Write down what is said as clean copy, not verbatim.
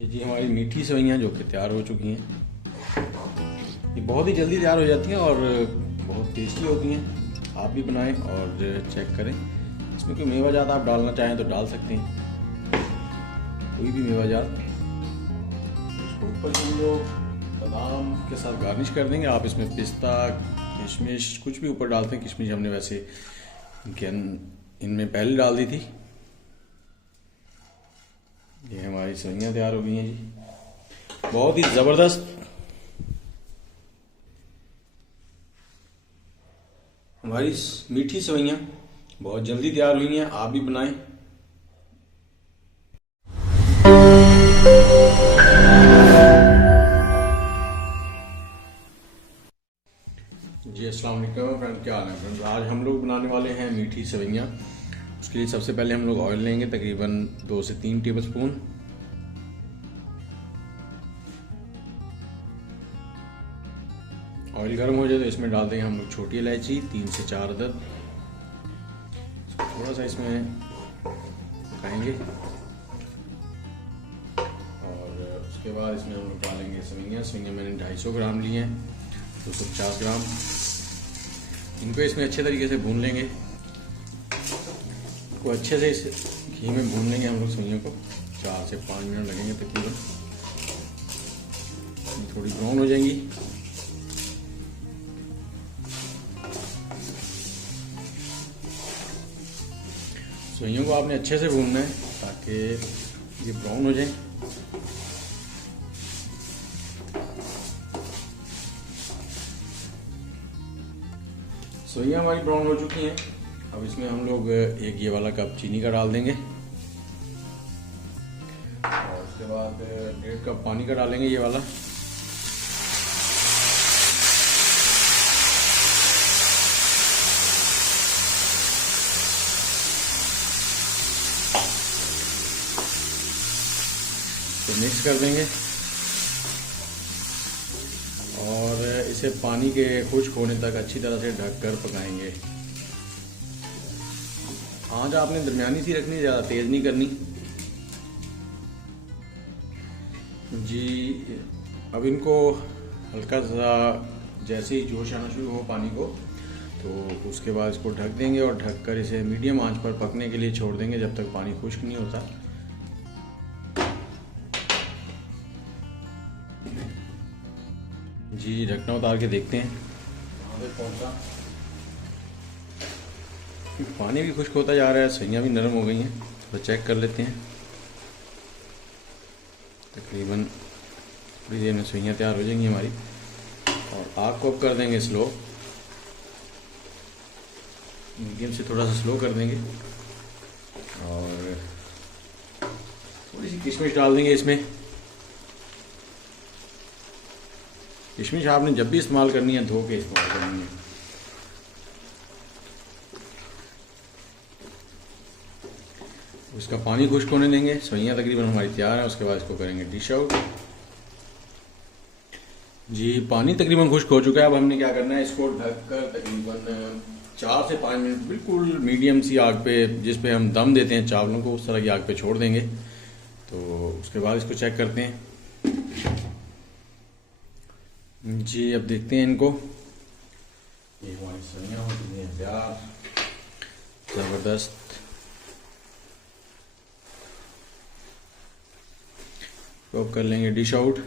ये जी हमारी मीठी सेवइयाँ जो कि तैयार हो चुकी हैं। ये बहुत ही जल्दी तैयार हो जाती हैं और बहुत टेस्टी होती हैं। आप भी बनाएं और चेक करें। इसमें कोई मेवा जात आप डालना चाहें तो डाल सकते हैं, कोई भी मेवा जात। इसको ऊपर से हम लोग बादाम के साथ गार्निश कर देंगे। आप इसमें पिस्ता, किशमिश कुछ भी ऊपर डालते हैं। किशमिश हमने वैसे इनमें पहले डाल दी थी। ये हमारी सेवइयाँ तैयार हो गई हैं जी, बहुत ही ज़बरदस्त। हमारी मीठी सेवइयाँ बहुत जल्दी तैयार हुई हैं, आप भी बनाएं। जी अस्सलाम वालेकुम फ्रेंड, क्या हाल है फ्रेंड। आज हम लोग बनाने वाले हैं मीठी सेवइयाँ। उसके लिए सबसे पहले हम लोग ऑयल लेंगे, तकरीबन 2 से 3 टेबलस्पून। ऑयल गर्म हो जाए तो इसमें डाल देंगे हम लोग छोटी इलायची 3 से 4 अदद। थोड़ा सा इसमें पकाएंगे और उसके बाद इसमें हम लोग डालेंगे सेवइयाँ मैंने 250 ग्राम लिए हैं, 250 ग्राम। इनको इसमें अच्छे तरीके से भून लेंगे। को अच्छे से इस घी में भून लेंगे हम लोग सेवइयों को। 4 से 5 मिनट लगेंगे तकरीबन। थोड़ी ब्राउन हो जाएंगी। सेवइयों को आपने अच्छे से भूनना है ताकि ये ब्राउन हो जाए। सेवइयाँ हमारी ब्राउन हो चुकी हैं। अब इसमें हम लोग एक ये वाला कप चीनी का डाल देंगे और उसके बाद 1.5 कप पानी का डालेंगे ये वाला। तो मिक्स कर देंगे और इसे पानी के खुश्क होने तक अच्छी तरह से ढककर पकाएंगे। आंच आपने दरमियानी सी रखनी, ज़्यादा तेज़ नहीं करनी जी। अब इनको हल्का सा जैसे ही जोश आना शुरू हो पानी को, तो उसके बाद इसको ढक देंगे और ढककर इसे मीडियम आंच पर पकने के लिए छोड़ देंगे जब तक पानी खुश्क नहीं होता। जी ढकना उतार के देखते हैं पहुंचा। पानी भी खुश्क होता जा रहा है, सेवइयाँ भी नरम हो गई हैं, तो चेक कर लेते हैं। तकरीबन थोड़ी देर में सेवइयाँ तैयार हो जाएंगी हमारी। और आग को अब कर देंगे स्लो, मीडियम से थोड़ा सा स्लो कर देंगे। और थोड़ी सी किशमिश डाल देंगे इसमें। किशमिश आपने जब भी इस्तेमाल करनी है धो के इस्तेमाल करनी है। इसका पानी खुश्क होने देंगे। सेवइयाँ तकरीबन हमारी तैयार है। उसके बाद इसको करेंगे डिश आउट। जी पानी तकरीबन खुश्क हो चुका है। अब हमने क्या करना है, इसको ढककर तकरीबन 4 से 5 मिनट बिल्कुल मीडियम सी आग पे, जिस पे हम दम देते हैं चावलों को, उस तरह की आग पे छोड़ देंगे। तो उसके बाद इसको चेक करते हैं जी। अब देखते हैं इनको। ये हमारी सेवइयाँ हो चुकी हैं तैयार, ज़बरदस्त। तो अब कर लेंगे डिश आउट।